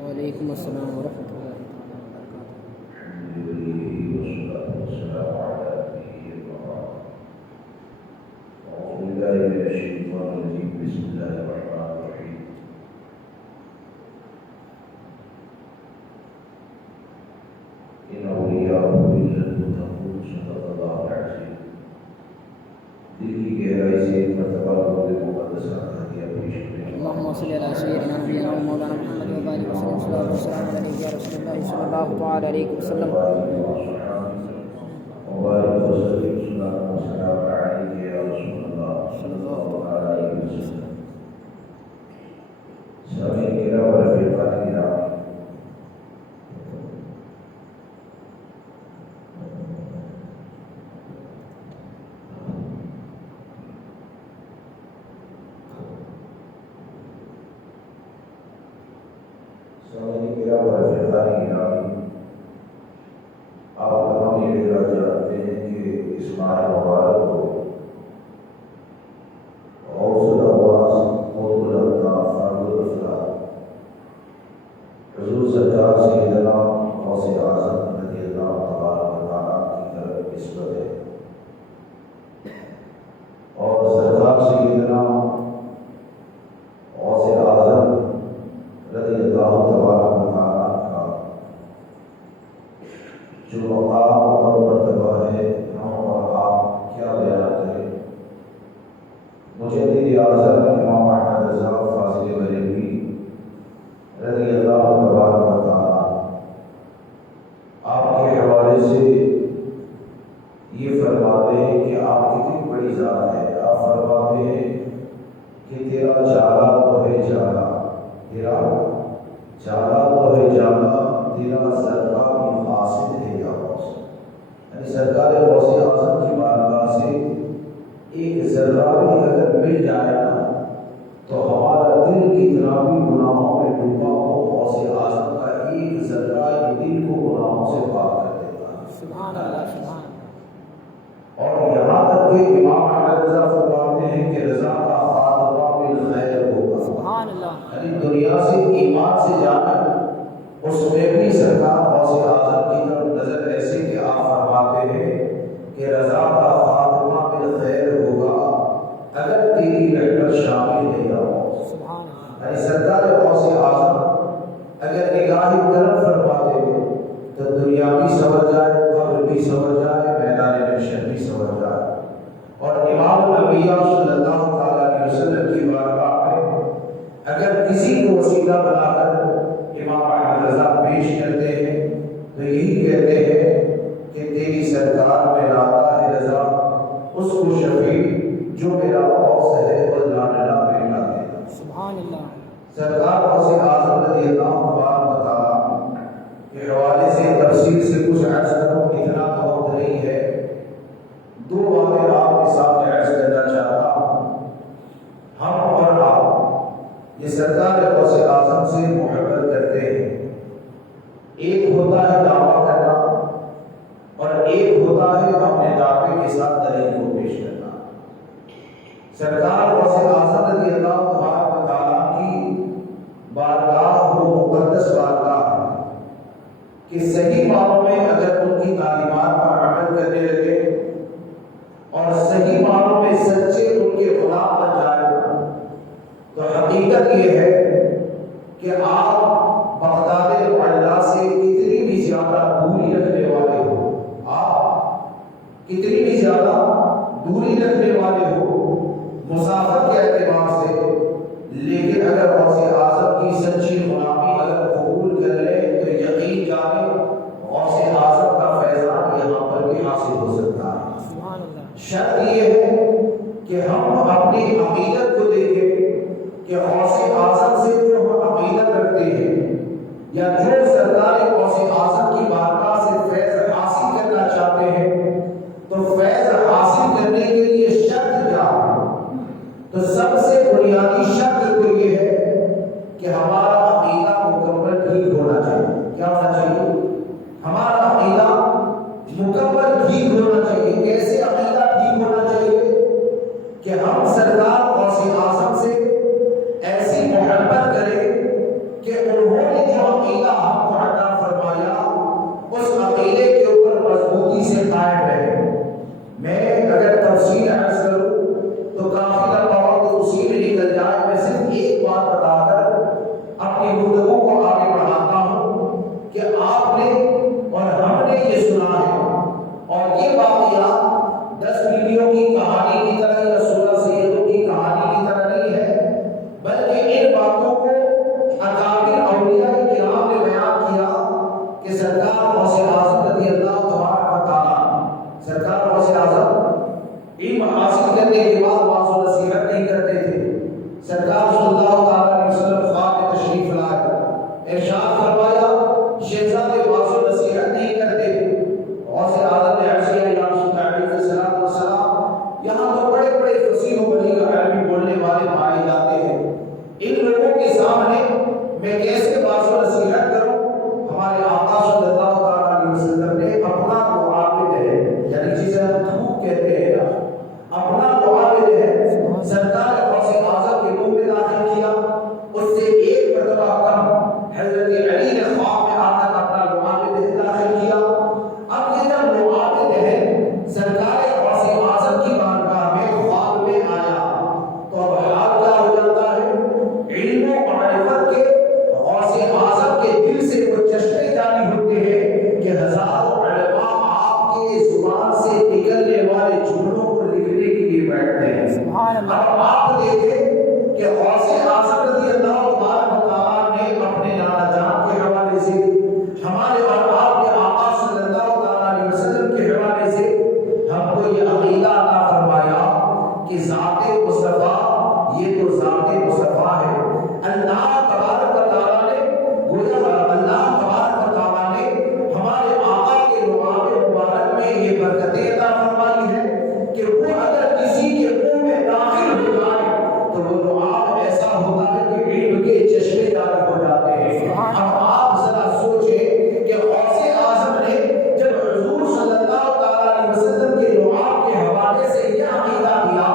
وعلیکم السلام ورحمۃ اللہ وبرکاتہ. اللهم صل على سيدنا نبينا ومولانا محمد وبارك وسلم. الصلاه والسلام عليك يا رسول الله صلى الله تعالى عليه وسلم. وبارك وسلم والسلام عليك يا رسول الله صلى الله عليه وسلم. سامعین کرام و رفیقان کرام، آپ تمام یہ جانتے ہیں کہ اس ماہ مبارک کو غوث الاغواث قطب الاقطاب فرد الافراد حضور سرکار سیدنا غوث اعظم رضی اللہ تبارک و تعالیٰ کی طرف نسبت ہے، اور سرکار سیدنا غوث اعظم رضی اللہ تبارک و تعالیٰ کا جو مقام اور مرتبہ ہے، ہم اور آپ کیا بیان کریں. مجدد اعظم امام احمد رضا فاضل بریلوی رضی اللہ تبارک و تعالیٰ آپ کے حوالے سے یہ فرماتے ہیں کہ آپ کتنی بڑی ذات ہے. آپ فرماتے ہیں کہ تیرا جالا تو ہے جالا، تیرا جالا تو ہے جالا، تیرا ذرہ بھی قاصد ہے یا غوث. یعنی سرکار غوث اعظم کی بارگاہ سے ایک ذرہ بھی اگر مل جائے نا تو ہمارا دل کتنا بھی گناہوں میں ڈوبا ہو، غوث اعظم کا ایک ذرہ یہ دل کو گناہوں سے پاک کر دیتا ہے. سبحان اللہ سبحان اللہ. اور یہاں تک کہ امام احمد رضا فرماتے ہیں کہ رضا کا خاتمہ بالخیر ہوگا. سبحان اللہ. یعنی دنیا سے ایمان سے جانا، اس میں بھی سرکار غوث اعظم کی طرف نظر ایسے کہ آپ فرماتے ہیں کہ رضا کا خاتمہ بالخیر ہوگا اگر تیری رحمت شامل ہے یا غوث. سبحان اللہ. یعنی سرکار غوث اعظم اگر نگاہ کرم فرماتے تو دنیا بھی سنور جائے، قبر بھی سنور جائے، میدان محشر بھی سنور جائے. اور امام الانبیاء صلی اللہ تعالیٰ علیہ وسلم کی بارگاہ میں اگر کسی کو وسیلہ بنا کر امام احمد رضا پیش کرتے ہیں تو یہی کہتے ہیں کہ تیری سرکار میں لاتا ہے رضا اس کو شفیع جو میرا غوث ہے اور لاڈلا بیٹا دیتا. سبحان اللہ. سرکار غوث اعظم رضی اللہ تبارک و تعالیٰ کے حوالے سے تفصیل سے کچھ عرض کروں، اتنا تو وقت نہیں ہے. دو باتیں آپ کے سامنے عرض کرنا چاہتا ہوں. ہم اور آپ یہ سرکار غوث اعظم سے محبت کرتے ہیں. ایک ہوتا ہے دعویٰ کرنا اور ایک ہوتا ہے اپنے دعوے کے ساتھ دلیل کو پیش کرنا. سرکار غوث اعظم رضی اللہ تبارک و تعالیٰ کی بارگاہ وہ مقدس بارگاہ ہے کہ صحیح معنوں میں اگر ان کی تعلیمات پر عمل کرنے لگے اور صحیح معنوں میں سچے ان کے غلام بن جائے تو حقیقت یہ ہے کہ آپ بغداد معلیٰ سے کتنی بھی زیادہ دوری رکھنے والے ہو، آپ کتنی بھی زیادہ دوری رکھنے والے ہو مسافت کے اعتبار سے، لیکن اگر غوث اعظم کی سچی غلامی اگر قبول کر لے تو یقین جانے غوث اعظم کا فیضان یہاں پر بھی حاصل ہو سکتا ہے. شرط یہ ہے کہ ہم اپنی عقیدت کو دیکھیں کہ غوث اعظم سے جو ہم عقیدت رکھتے ہیں یا جو سرکار غوث اعظم کی بارگاہ سے فیض حاصل کرنا چاہتے ہیں تو فیض حاصل کرنے کے لیے شرط کیا ہے؟ تو سب سے بنیادی شرط تو یہ ہے کہ ہمارا عقیدہ مکمل ٹھیک ہونا چاہیے. کیا ہونا چاہیے؟ ہمارا عقیدہ مکمل ٹھیک ہونا چاہیے. کیسے عقیدہ ٹھیک ہونا چاہیے کہ ہم سرکار غوث اعظم سے ایسی محبت عرض کروں تو کافی لمبا وقت اسی میں نکل جائے. میں صرف ایک بات بتا کر اپنی گفتگو کو آگے بڑھاتا ہوں کہ آپ نے اور ہم نے یہ سنا ہے اور یہ واقعات 10 بیویوں کی کہانی کی طرح یا 16 سیدوں کی کہانی کی طرح نہیں ہے، بلکہ ان باتوں کو اکابر اولیاء کرام نے بیان کیا کہ سرکار غوث اعظم رضی اللہ تبارک و تعالی، سرکار غوث اعظم علم حاصل کرنے کے بعد واعظ و نصیحت نہیں کرتے تھے. سرکار صلی اللہ تعالی علیہ وسلم خواب میں تشریف لائے، ارشاد فرمایا شہزادے واعظ و نصیحت نہیں کرتے. غوث اعظم نے عرض کیا یا رسول اللہ علیہ السلام، یہاں تو بڑے بڑے فصیح و بلیغ عربی بولنے والے پائے جاتے ہیں، ان لوگوں کے سامنے میں کیسے واعظ و نصیحت کروں؟ ہمارے آقا صلی اللہ تعالی علیہ وسلم نے اپنا معاقد ہے، یعنی جسے ہم دھوپ کہتے ہیں نا، اپنا معاقد ہے سرکار غوث اعظم کے منہ میں داخل کیا. اس سے ایک مرتبہ کم حضرت علی نے خواب میں آ کر اپنا معاقد داخل کیا. اب یہ جب معاقد ہے سرکار غوث اعظم کی بارگاہ میں خواب میں آیا تو اب حال کیا ہو جاتا ہے؟ علم و معرفت کے غوث اعظم کے دل سے وہ چشمے جاری ہوتے ہیں کہ ہزاروں علماء آپ کے زبان سے نکلنے والے جملوں کو لکھنے کے لیے بیٹھتے ہیں. اب آپ دیکھیں کہ غوث اعظم رضی اللہ تبارک و تعالیٰ نے اپنے نانا جان کے حوالے سے، ہمارے اور آپ کے آقا صلی اللہ تعالیٰ علیہ وسلم کے حوالے سے ہم کو یہ عقیدہ عطا فرمایا کہ ذات مصطفیٰ یہ تو ذات مصطفیٰ ہے. اللہ تبارک و تعالیٰ نے گویا اللہ تبارک و تعالیٰ نے ہمارے آقا کے لعاب مبارک میں یہ برکتیں عطا فرمائی ہے کہ وہ اگر کسی کے منہ میں داخل ہو جائے تو وہ لعاب ایسا ہوتا ہے کہ علم کے چشمے جاری ہو جاتے ہیں. اب آپ ذرا سوچیں کہ غوث اعظم نے جب حضور صلی اللہ تعالی علیہ وسلم کے لعاب کے حوالے سے یہ عقیدہ دیا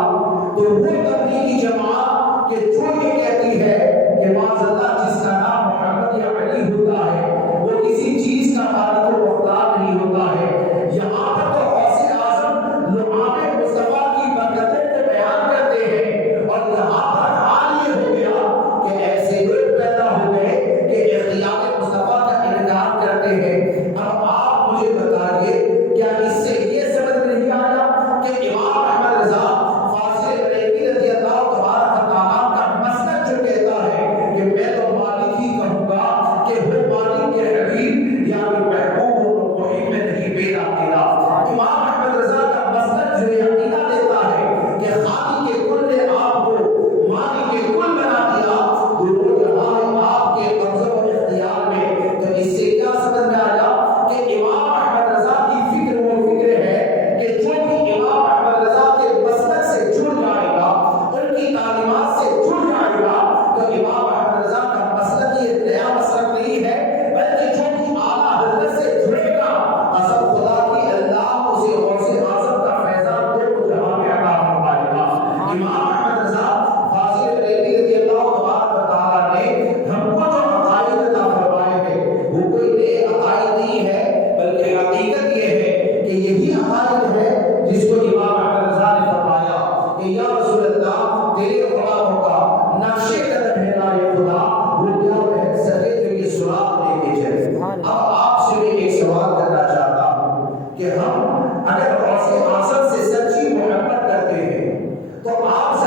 تو وہ تبلیغی جماعت کہ جو یہ کہتی ہے کہ معاذ اللہ جس کا نام محمد یا علی ہوتا ہے وہ کسی چیز کا مالک و مختار نہیں ہوتا ہے، یہاں پر تو غوث اعظم لعاب مصطفیٰ کی برکتوں کو بیان کرتے ہیں اور یہاں پر حال یہ ہو گیا کہ ایسے لوگ پیدا ہو گئے کہ اختیار مصطفیٰ کا انکار کرتے ہیں. اب آپ مجھے بتائیے کیا اس سے یہ سمجھ نہیں آیا کہ امام احمد رضا فاضل بریلوی رضی اللہ تبارک و تعالیٰ کا مسلک جو کہتا ہے کہ میں تو مالک ہی کہوں گا کہ وہ مالک کے حبیب یعنی محبوب و محب میں نہیں میرا تیرا. امام احمد رضا کا مسلک جو یہ عقیدہ دیتا ہے کہ خالق کے کل نے آپ کو مالک کے کل بنا دیا، دونوں جہاں آپ کے قبضہ و اختیار میں. تو اس سے کیا سمجھ میں آیا کہ امام احمد رضا کی فکر وہ فکر ہے کہ جو بھی امام احمد رضا کے مسلک سے جڑ جائے گا، ان کی تعلیمات سے جڑ جائے گا، تو امام احمد رضا کا مسلک یہ نیا مسلک نہیں ہے بلکہ جو بھی اعلیٰ حضرت سے جڑے گا قسم خدا کی اللہ اسے غوث اعظم کا فیضان دو جہاں میں عطا فرمائے گا. امام احمد رضا فاضل بریلوی رضی اللہ تبارک و تعالیٰ نے ہم کو جو عقائد عطا فرمائے ہیں وہ کوئی نئے عقائد نہیں ہے بلکہ حقیقت یہ ہے کہ یہی عقائد ہے جس کو امام احمد رضا نے فرمایا کہ یا رسول اللہ تیرے غلاموں کا نقش قدم ہے نا یہ خدا وہ کیا بہت سکے جو یہ سراغ لے کے چلے. اب آپ سے میں ایک سوال کرنا چاہتا ہوں کہ ہم اگر غوث اعظم سے سچی محبت کرتے ہیں تو آپ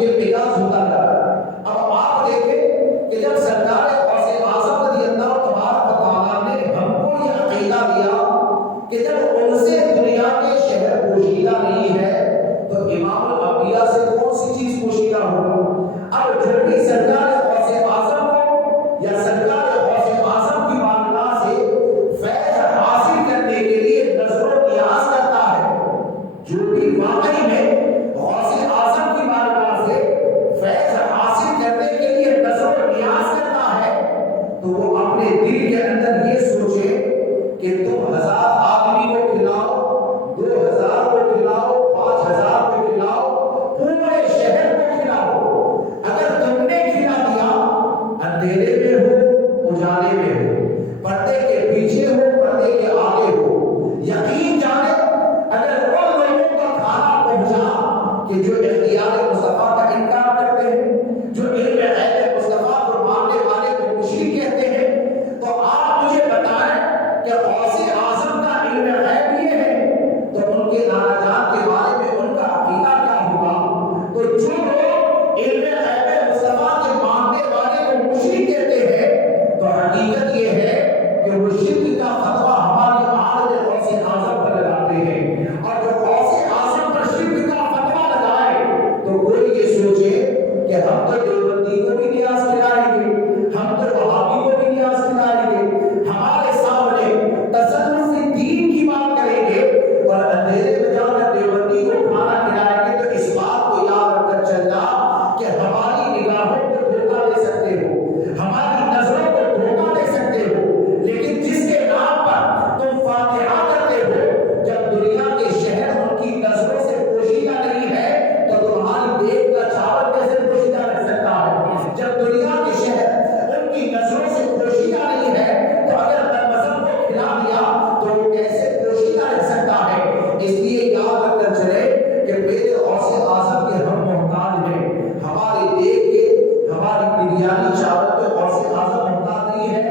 یہ مزاج ہوتا جا رہا ہے۔ اب آپ دیکھیں کہ جب سرکار غوث اعظم رضی اللہ تبارک و تعالیٰ نے ہم کو یہ عقیدہ دیا کہ جب ان سے دنیا کے شہر پوشیدہ نہیں ہے تو امام الانبیاء سے کون سی چیز پوشیدہ ہوگی؟ اب جب بھی سرکار غوث اعظم کو یا سرکار غوث اعظم کی بارگاہ سے فیض حاصل کرنے کے لیے نظر و نیاز کرتا ہے، جو بھی واقعی میں غوث اعظم کی بارگاہ سے فیض حاصل کرنے کے لیے نظر و نیاز کرتا ہے تو وہ اپنے دل کے اندر یہ سوچے کہ تم 1000 آدمی کو کھلاؤ، 2000 کو کھلاؤ، 5000 کو کھلاؤ، پورے شہر کو کھلاؤ، اگر تم نے کھلا دیا، اندھیرے میں ہو اجالے میں ہو، پردے کے پیچھے ہو پردے کے آگے ہو، یقین جانے اگر ان لوگوں کا کھانا پہنچا کہ جو اختیار مصطفیٰ کا انکار کرتے ہیں، جو علم غیب مصطفیٰ کو ماننے والے کو مشرک کہتے ہیں، تو آپ مجھے بتائیں کہ غوث اعظم کا علم غیب یہ ہے تو ان کے نانا جان کے بارے میں ان کا عقیدہ کیا ہوگا؟ تو جو لوگ علم غیب مصطفیٰ کے ماننے والے کو مشرک کہتے ہیں تو حقیقت یہ ہے کہ وہ شرک کا فتویٰ ہماری آل غوث اعظم پر لگاتے ہیں، اور جو غوث اعظم پر شرک کا فتویٰ لگائے تو کوئی یہ سوچے کہ ہم تو دیوبندی کو بھی نیاز کھلائیں گے، ہم تو وہابی کو بھی نیاز کھلائیں گے، ہمارے سامنے تصنف دین کی بات کریں گے اور اندھیرے میں جا کر دیوبندی کو کھانا کھلائیں گے، تو اس بات کو یاد رکھ کر چلنا کہ ہماری نگاہوں کو دھوکہ دے سکتے ہو، ہماری نظروں کو دھوکہ دے سکتے ہو، لیکن جس کے نام پر تم فاتحہ کرتے ہو، جب دنیا کے شہر ان کی نظروں سے پوشیدہ نہیں ہے تو تمہاری دیکھ کا چاول کیسے پوشیدہ رکھ سکتا ہے؟ جب دنیا کے شہر ان کی نظروں سے پوشیدہ نہیں ہے تو اگر مذہب کو کھلا دیا تو وہ کیسے پوشیدہ رہ سکتا ہے؟ اس لیے یاد رکھ کر چلے کہ میرے غوث اعظم کے ہم محتاج ہیں، ہمارے دیکھ کے ہماری بریانی چاول کے غوث اعظم محتاج نہیں ہے۔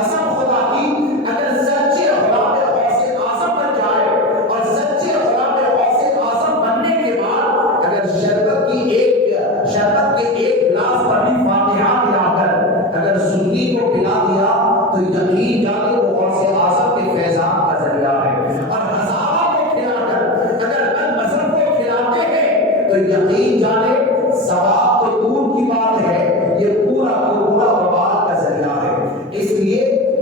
قسم خدا کی اگر سچے غلام غوث اعظم بن جائے اور سچے غلام غوث اعظم بننے کے بعد اگر شربت کے ایک گلاس پر بھی فاتحہ ملا کر اگر سنی کو پلا دیا تو یقین جانے وہ غوث اعظم کے فیضان کا ذریعہ ہے، اور ہزاروں کو کھلا کر اگر بد مذہب کو کھلاتے ہیں تو یقین جانے ثواب تو دور کی بات ہے، یہ پورا وبال کا ذریعہ ہے۔ اس لیے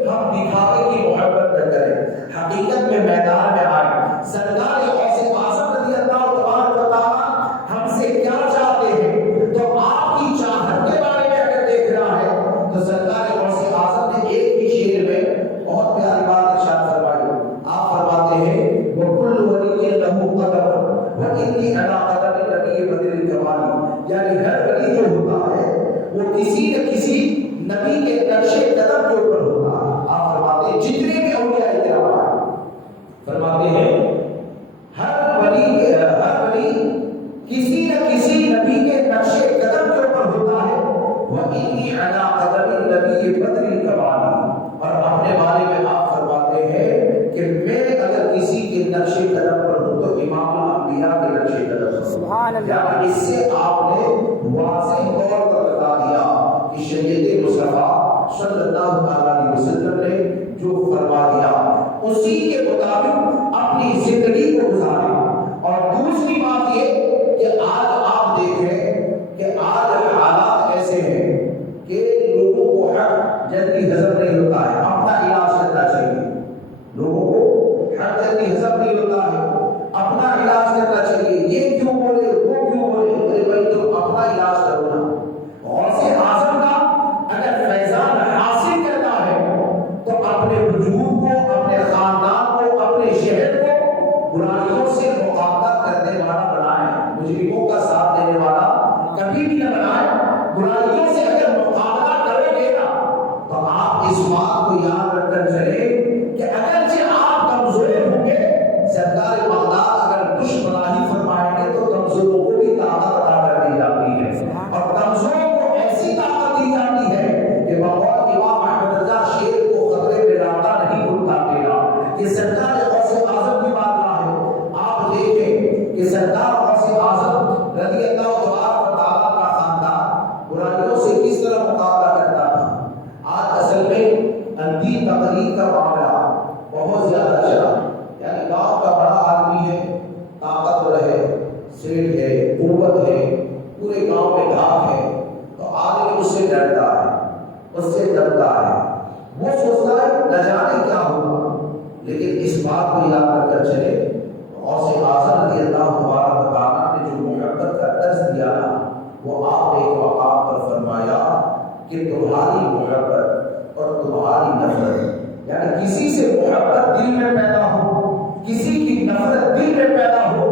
ہم دکھاوے کی محبت نہ کریں، حقیقت میں میدان میں آئے۔ سرکار غوث اعظم رضی اللہ تبارک و تعالیٰ ہم سے کیا چاہتے ہیں؟ تو آپ کی چاہت کے بارے میں اگر دیکھ رہا ہے تو سرکار غوث اعظم نے ایک ہی شعر میں بہت پیاری بات ارشاد فرمائی۔ آپ فرماتے ہیں وَكُلُّ وَلِيٍّ لَهُ قَدَرٌ وَإِنِّي عَلَىٰ قَدَرِ النَّبِيِّ بَدْرِ الْكَمَالِ، یعنی ہر ولی جو ہوتا ہے وہ کسی نہ کسی نبی کے نقش قدم کے اوپر ہوتا ہے۔ آپ فرماتے ہیں جتنے بھی اولیاء کرام ہیں، فرماتے ہیں ہر ولی کسی نہ کسی نبی کے نقش قدم کے اوپر ہوتا ہے۔ وَإِنِّي عَلَىٰ قَدَرِ النَّبِيِّ بَدْرِ الْكَمَالِ، اور اپنے بارے میں آپ فرماتے ہیں کہ میں اگر کسی کے نقش قدم پر ہوں تو امام الانبیاء کے نقش قدم پر۔ سبحان اللہ۔ یعنی اس سے آپ نے واضح طور پر بتا دیا کہ شریعت مصطفیٰ صلی اللہ علیہ وسلم نے جو فرما دیا اسی کے مطابق اپنی زندگی کو گزارے۔ اور دوسری بات یہ کہ آج آپ دیکھیں کہ آج حالات ایسے ہیں کہ لوگوں کو حق جلدی ہضم نہیں ہوتا ہے، اپنا علاج کرنا چاہیے۔ لوگوں کو حق جلدی ہضم نہیں ہوتا ہے، اپنا علاج کرنا چاہیے۔ یہ کیوں بولے وہ کیوں بولے، ارے بھائی تم اپنا علاج کرو نا۔ غوث اعظم کا اگر فیضان حاصل کرنا ہے تو اپنے وجود کو، اپنے خاندان کو، اپنے شہر کو برائیوں سے مقابلہ کرنے والا بنائیں، مجرموں کا ساتھ دینے والا کبھی بھی نہ بنائیں۔ وہ آپ نے ایک مقام پر فرمایا کہ تمہاری محبت اور تمہاری نفرت، یعنی کسی سے محبت دل میں پیدا ہو، کسی کی نفرت دل میں پیدا ہو،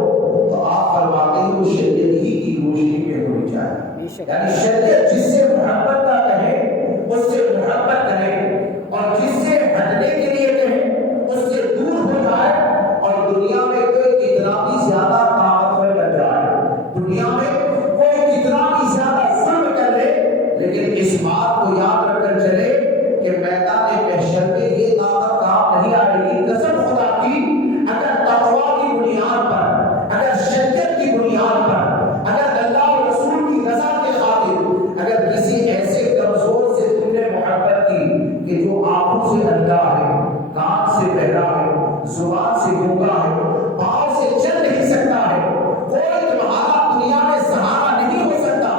تو آپ فرماتے ہیں وہ شریعت ہی کی روشنی میں ہونی چاہیے، یعنی شریعت جس سے محبت کا کہے اس سے محبت کرے، اور جس سے ہٹنے کے لیے کہے اس سے دور ہو جائے، اور دنیا میں کوئی کتنا بھی زیادہ طاقتور بن جائے، دنیا میں کوئی کتنا بھی زیادہ ظلم کر لے، لیکن اس بات کو یاد رکھ کر چلے کہ میدان محشر میں یہ طاقت کام نہیں آئے گی۔ قسم خدا کی، اگر تقویٰ کی بنیاد پر، اگر شریعت کی بنیاد پر، اگر اللہ اور رسول کی رضا کے خاطر اگر کسی ایسے کمزور سے تم نے محبت کی کہ جو آنکھوں سے اندھا ہے، کان سے بہرا ہے، زبان سے گونگا ہے، پاؤں سے چل نہیں سکتا ہے، کوئی تمہارا دنیا میں سہارا نہیں ہو سکتا،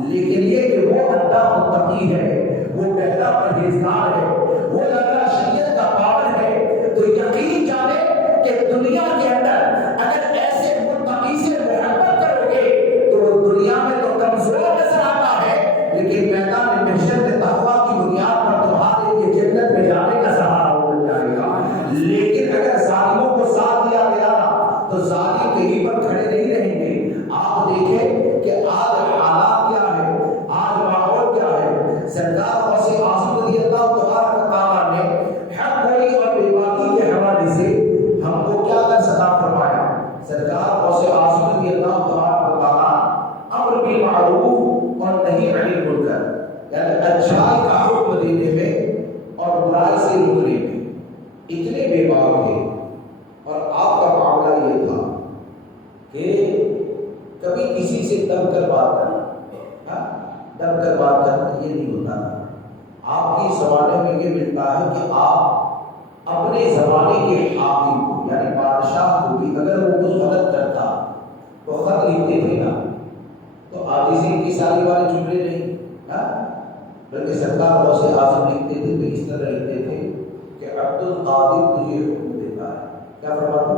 لیکن یہ کہ وہ اندھا متقی ہے، وہ بہرا پرہیزگار ہے، وہ اللہ شریعت کا پابند ہے، تو یقین جانے کہ دنیا کے اندر اگر ایسے متقی سے محبت کرو گے تو وہ دنیا میں تو کمزور نظر آتا ہے، لیکن میدان محشر میں تقویٰ کی بنیاد پر تمہارے لیے جنت میں جانے کا سہارا ہو جائے گا۔ لیکن اگر ظالموں کو ساتھ دیا گیا نا تو ظالم کہیں پر کھڑے نہیں رہیں گے۔ آپ دیکھیں کہ آج حالات کیا ہے، آج ماحول کیا ہے۔ سرکار غوث اعظم رضی اللہ تبارک و تعالیٰ نے حق گوئی اور بے باکی کے حوالے سے ہم کو کیا درس عطا فرمایا۔ سرکار غوث اعظم رضی اللہ تبارک و تعالیٰ امر بالمعروف اور نہی عن المنکر، یعنی اچھائی کا حکم دینے میں اور برائی سے روکنے میں اتنے بے باک تھے، اور آپ کا معاملہ یہ تھا کہ کبھی کسی سے دب کر بات کرنا، دب کر بات کرنا یہ نہیں ہوتا تھا۔ آپ کی زمانے میں یہ ملتا ہے کہ آپ اپنے زمانے کے حاکم کو یعنی بادشاہ کو بھی اگر وہ کچھ غلط کرتا تو خط لکھتے تھے نا، تو عاجزی کی ساری والے جملے نہیں، بلکہ سرکار غوث اعظم لکھتے تھے تو اس طرح لکھتے تھے کہ عبد القادر تجھے حکم دیتا ہے۔ کیا فرماتے؟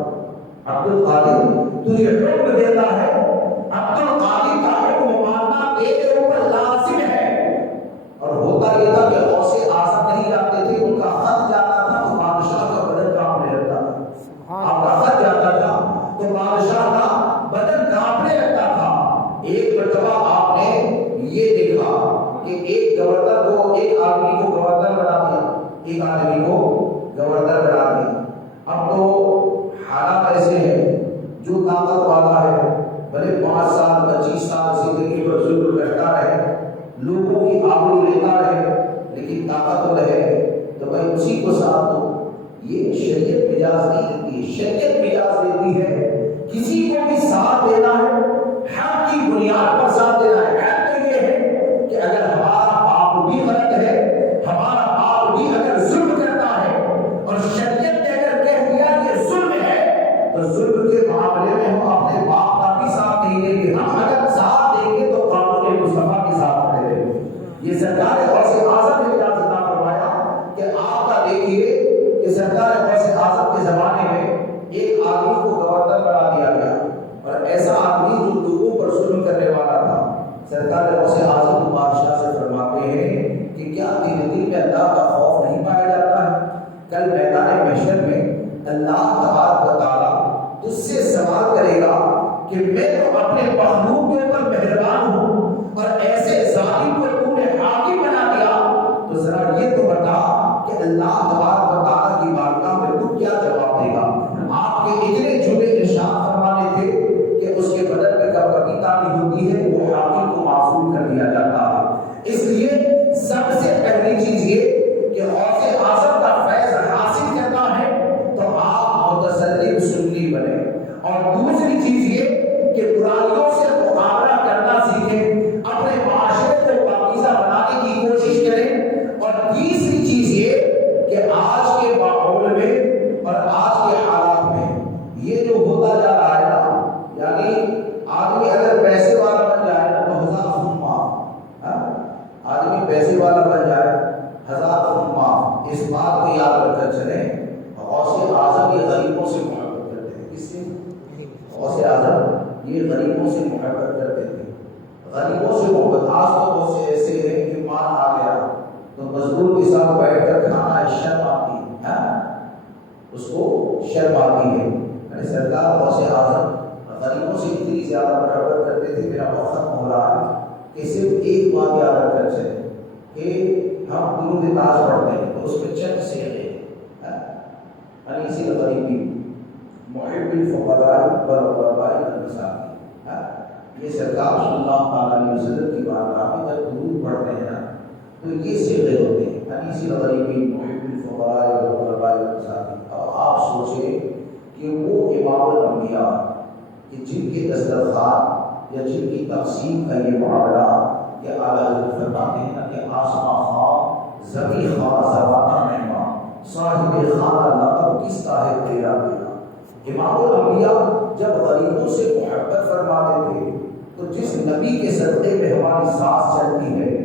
عبد القادر تجھے حکم دیتا ہے، عبد القادر کا حکم ماننا تیرے اوپر لازم ہے۔ اور ہوتا یہ تھا کہ غوث اعظم نہیں جاتے تھے، ان کا خط جاتا تھا تو بادشاہ کا بدن کانپنے لگتا تھا۔ آپ کا خط جاتا تھا تو بادشاہ کا بدن کانپنے لگتا تھا۔ ایک مرتبہ آپ نے یہ دیکھا کہ ایک گورنر کو، ایک آدمی کو گورنر بنا دیا، ایک آدمی کو گورنر بنا دیا۔ اب تو حالات ایسے ہیں، جو طاقت والا ہے بھلے 5 سال 25 سال زندگی پر ظلم کرتا رہے، لوگوں کی آبرو لیتا رہے، لیکن طاقتور ہے تو بھائی اسی کو ساتھ دو۔ یہ شریعت اجازت نہیں دیتی ہے، شریعت اجازت دیتی ہے کسی کو بھی ساتھ دینا ہے، حق کی بنیاد پر ساتھ دینا ہے۔ حق تو یہ ہے کہ اگر ہمارا باپ بھی غلط ہے، ہمارا باپ بھی اگر ظلم کرتا ہے اور شریعت نے اگر کہہ دیا کہ ظلم ہے، تو ظلم کے معاملے میں ہم اپنے باپ کا بھی ساتھ نہیں دیں گے۔ ہم اگر ساتھ دیں گے تو قانون مصطفیٰ کے ساتھ کھڑے رہیں گے۔ یہ سرکار غوث اعظم نے اجازت عطا فرمایا کہ آپ کا دیکھیے کہ سرکار غوث اعظم کے زمانے میں ایک آدمی کو گورنر بنا دیا گیا، اور ایسا آدمی جو لوگوں پر ظلم کرنے والا تھا۔ سرکار غوث اعظم بادشاہ سے فرماتے ہیں کہ کیا تیرے دل میں اللہ کا خوف نہیں پایا جاتا ہے؟ کل میدان محشر میں اللہ تبارک و تعالیٰ تجھ سے سوال کرے گا کہ میں تو اپنے مخلوق کے اوپر مہربان ہوں اور ایسے ظالم کو تو نے حاکم بنا دیا، تو ذرا یہ تو بتا کہ اللہ تبارک و تعالیٰ کی بارگاہ میں تو کیا جواب دے گا؟ آپ کے اتنے جملے ارشاد فرمانے تھے کہ اس کے بدن میں کبھی تانی ہوتی ہے، وہ حاکم کو معصوم کر دیا جاتا ہے۔ اس لیے سب سے پہلی چیز یہ کہ غوث اعظم کا فیض حاصل کرنا ہے تو آپ متسلم سنی بنے، اور دوسری چیز یہ کہ برائیوں سے مقابلہ کرنا سیکھیں، اپنے معاشرے کو پاکیزہ بنانے کی کوشش کریں، اور تیسری چیز یہ کہ آج کے ماحول میں اور آج کے حالات میں یہ جو ہوتا جا رہا ہے نا، یعنی آدمی اگر پیسے والا بن جائے تو 1000 غریبوں سے محبت. آج تو بہت سے ایسے ہیں کہ مال آ گیا تو مزدور کے ساتھ بیٹھ کر کھانا شرم آتی ہے, اس کو شرم آتی ہے. یعنی سرکار غوث اعظم غریبوں سے اتنی زیادہ محبت کرتے تھے. میرا وقت ختم ہو رہا ہے کہ صرف ایک بات یاد رکھ کر چلے کہ ہم درود تاج پڑھتے ہیں تو اس میں چند صیغے انیس الغریبی محب الفقراء والغرباء والمساکین. یہ سرکار صلی اللہ علیہ وسلم کی بارگاہ میں جب درود پڑھتے ہیں نا تو یہ صیغے ہوتے ہیں انیس الغریبی محب الفقراء والغرباء والمساکین. اب آپ سوچیں کہ وہ امام الانبیاء کہ جن کے دسترخوان یا جن کی تقسیم کا یہ معاملہ کہ اعلیٰ حضرت فرماتے ہیں کہ آسماں خواہ زمین خواہ زبانہ مہمان صاحب خانہ لقب کس کا ہے تیرا میرا. امام الانبیاء جب غریبوں سے محبت فرماتے تھے تو جس نبی کے صدقے میں ہماری سانس چلتی ہے,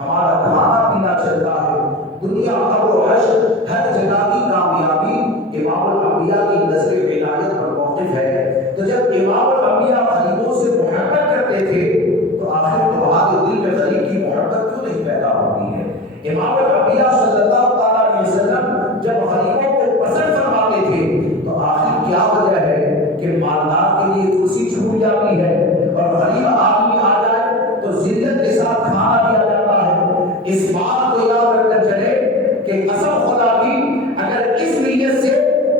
ہمارا کھانا پینا چلتا ہے, دنیا قبر و حشر ہر جگہ کی کامیابی امام الانبیاء کی نظر عنایت پر موقف ہے. تو جب امام الانبیاء غریبوں سے محبت کرتے تھے تو آخر تمہارے دل میں غریب کی محبت کیوں نہیں پیدا ہوتی ہے؟ امام الانبیاء صلی اللہ علیہ وسلم جب غریبوں کو پسند فرماتے تھے تو آخر کیا وجہ ہے کہ مالدار کے لیے کرسی چھوٹ جاتی ہے اور غریب آدمی آ جائے تو ذلت کے ساتھ کھانا دیا جاتا ہے. اس بات کو یاد رکھ کر چلے کہ قسم خدا کی اگر اس نیت سے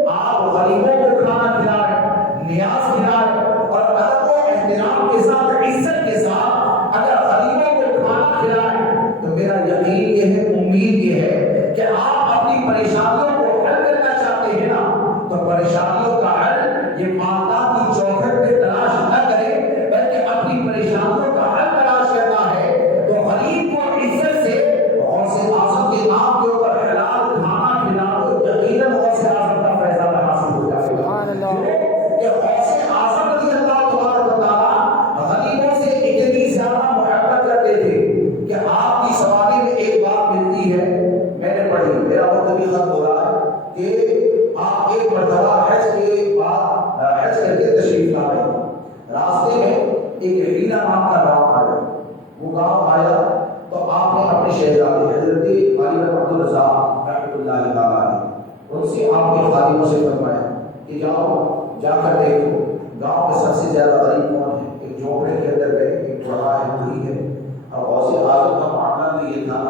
آپ غریبوں کو کھانا کھلائیں, نیاز کھلائیں اور ادب و احترام کے ساتھ عزت کے ساتھ اگر غریبوں کو کھانا کھلائیں تو میرا یقین یہ ہے, امید یہ ہے کہ آپ اپنی پریشانیوں کو حل کرنا چاہتے ہیں نا تو پریشانیوں کا حل یہ مالدار کی چوکھٹ پہ تلاش نہ کریں بلکہ اپنی پریشانیوں کا حل تلاش کرنا ہے. تو غریب کو عزت سے غوث اعظم کے نام کے اوپر حلال کھانا کھلاؤ, یقیناً غوث اعظم کا فیضان حاصل ہو جائے گا. کہ غوث اعظم رضی اللہ تبارک و تعالیٰ غریبوں سے اتنی زیادہ محبت کرتے تھے کہ آپ کی سواری میں ایک بات ملتی ہے, میں نے پڑھی, میرا وقت بھی ختم ہو رہا ہے, کہ آپ ایک مرتبہ حج کے بعد حج کر کے تشریف لا رہے ہیں, راستے میں ایک ہیرا نام کا گاؤں آیا. وہ گاؤں آیا تو آپ نے اپنے شہزادے حضرت غالب عبد الرزاق رحمۃ اللہ تعالیٰ علیہ ان سے آپ کے خادموں سے فرمایا کہ جاؤ جا کر دیکھو گاؤں میں سب سے زیادہ غریب کون ہے. ایک جھونپڑے کے اندر گئے, ایک بڑا ہے بوڑھی ہے. اور غوث اعظم کا معاملہ تو یہ تھا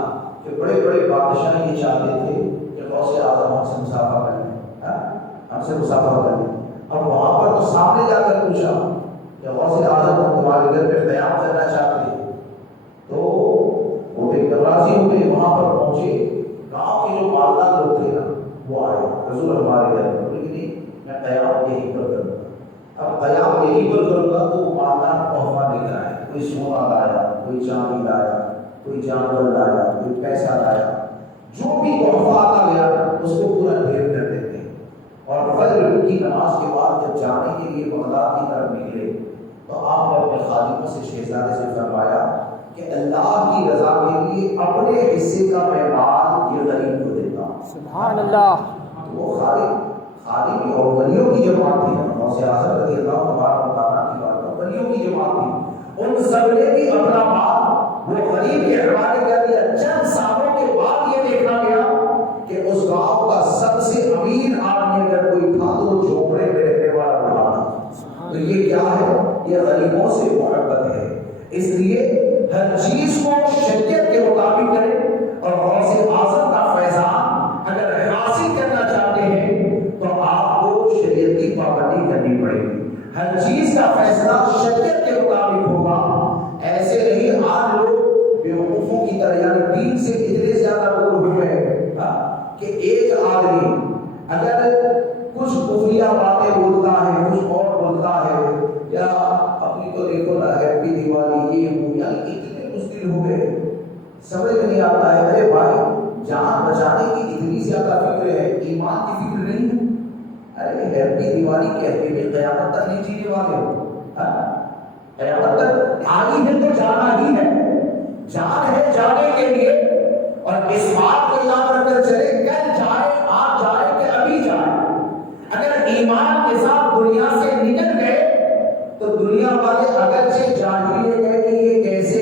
کہ بڑے بڑے بادشاہ یہ چاہتے تھے کہ غوث اعظم ہم سے مسافہ کر لیں, ہم سے مسافہ کر لیں. اب وہاں پر تو سامنے جا کر پوچھا کہ غوث اعظم ہم تمہارے گھر پہ قیام کرنا چاہتے ہیں تو وہ ایک راضی ہو گئے. وہاں پر پہنچے, گاؤں کے جو مالدار لوگ تھے نا وہ آئے, حضور ہمارے گھر پر, لیکن میں قیام یہی پر کروں گا. اب قیام یہی پر کروں گا تو وہ مالدار تحفہ لے کر آئے, کوئی سونا لایا, کوئی چاندی لایا, کوئی جانور لایا, کوئی پیسہ لایا, جو بھی تحفہ آتا گیا اس کو پورا ڈھیر کر دیتے ہیں. اور فجر کی نماز کے بعد جب جانے کے لیے بغداد کی طرف نکلے تو آپ نے اپنے خادموں سے شہزادے سے فرمایا کہ اللہ کی رضا کے لیے اپنے حصے کا میں مال یہ غریب کو دیتا ہوں. سبحان اللہ. وہ خادم اور ولیوں کی جماعت تھی, غوث اعظم رضی اللہ تبارک و تعالیٰ کی بات, ولیوں کی جماعت تھی. ان سب نے بھی اپنا مال وہ غریب کے حوالے کر دیا. چند سالوں کے بعد یہ دیکھا گیا کہ اس گاؤں کا سب سے امیر آدمی اگر کوئی تھا تو وہ جھونپڑے میں رہنے والا بڑا تھا. تو یہ کیا ہے؟ یہ غریبوں سے محبت ہے. اس لیے ہر چیز کو شریعت کے مطابق کریں اور غوث اعظم کا فیضان اگر حاصل کرنا چاہتے ہیں تو آپ کو شریعت کی پابندی کرنی پڑے گی. ہر چیز کا فیصلہ شریعت کے مطابق ہوگا. ایسے نہیں آج لوگ بیوقوفوں کی طرح یعنی دین سے اتنے زیادہ دور ہوئے ہیں کہ ایک آدمی اگر کچھ کفریہ باتیں بولتا ہے, کچھ اور بولتا ہے, یا اپنی تو دیکھو نا ہیپی دیوالی یہ ہو, یعنی اتنے مشکل ہو گئے, سمجھ میں نہیں آتا ہے. ارے بھائی جان بچانے کی اتنی زیادہ فکر ہے, ایمان کی فکر نہیں ہے. ارے ہیپی دیوالی کہتے ہوئے قیامت تک نہیں جینے والے ہو. قیامت تک آئی ہے تو جانا ہی ہے, جان ہے جانے کے لیے. اور اس بات کو یاد رکھ کر چلے کل جائے آج جائے کہ ابھی جائے. اگر ایمان کے ساتھ دنیا سے نکل گئے تو دنیا والے اگرچہ جاہلی گئے کہ یہ کیسے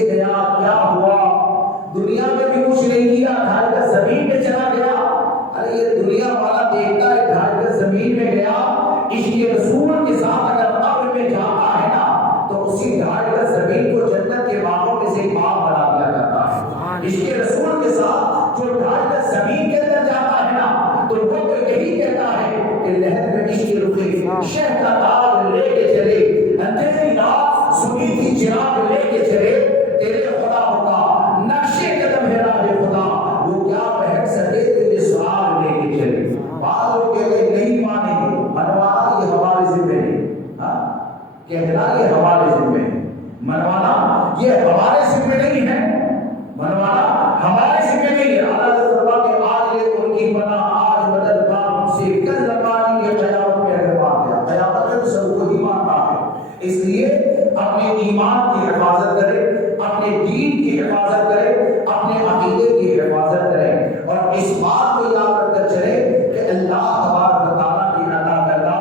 ذمہ نہیں ہے، منوانا ہمارے ذمہ نہیں ہے۔ اللہ فرما کہ آج یہ ان کی پناہ، آج بدل پاک ان سے کل زمانے کی قیامت میں اگر مان گیا، قیامت میں سب کو ہی ماننا ہے۔ اس لیے اپنے ایمان کی حفاظت کرے، اپنے دین کی حفاظت کرے، اپنے عقیدے کی حفاظت کرے، اور اس بات کو یاد رکھ کر چلے کہ اللہ تبارک و تعالیٰ کی عطا کردہ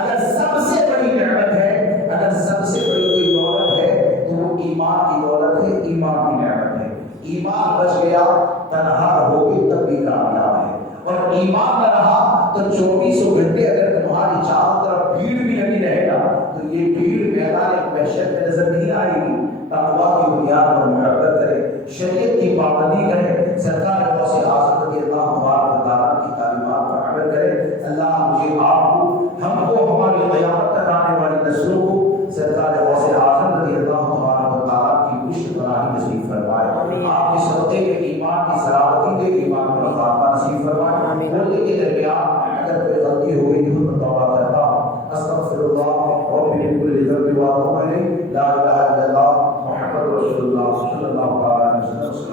اگر سب سے بڑی نعمت ہے، اگر سب سے بڑی کوئی دولت ہے تو وہ ایمان کی دولت ہے، ایمان کی نعمت ہے۔ ایمان بچ گیا، تنہا ہو گئے تب بھی کامیاب ہے، اور ایمان نہ رہا تو 24 گھنٹے اگر تمہاری چاروں طرف بھیڑ بھی لگی رہے گا تو یہ بھیڑ میدان وحشت میں نظر نہیں آئے گی۔ تقویٰ کی بنیاد پر محبت کرے، شریعت کی پابندی کرے، سرکار غوث اعظم رضی اللہ تبارک و تعالیٰ کی تعلیمات پر عمل کرے۔ اللہ مجھے آپ کو، ہم کو، ہماری قیامت تک آنے والی نسلوں کو سرکار غوث اعظم رضی اللہ تبارک و تعالیٰ کی پشت پناہی نصیب فرمائے۔ آپ کے صدقے میں ایمان کی سلامتی دے، ایمان پر خاتمہ نصیب فرمائے۔ بولنے کے درمیان اگر کوئی غلطی ہو گئی تو توبہ کرتا ہوں، استغفر اللہ رب من کل ذنب واتوب الیہ، لا الہ الا اللہ محمد رسول اللہ صلی اللہ علیہ وسلم۔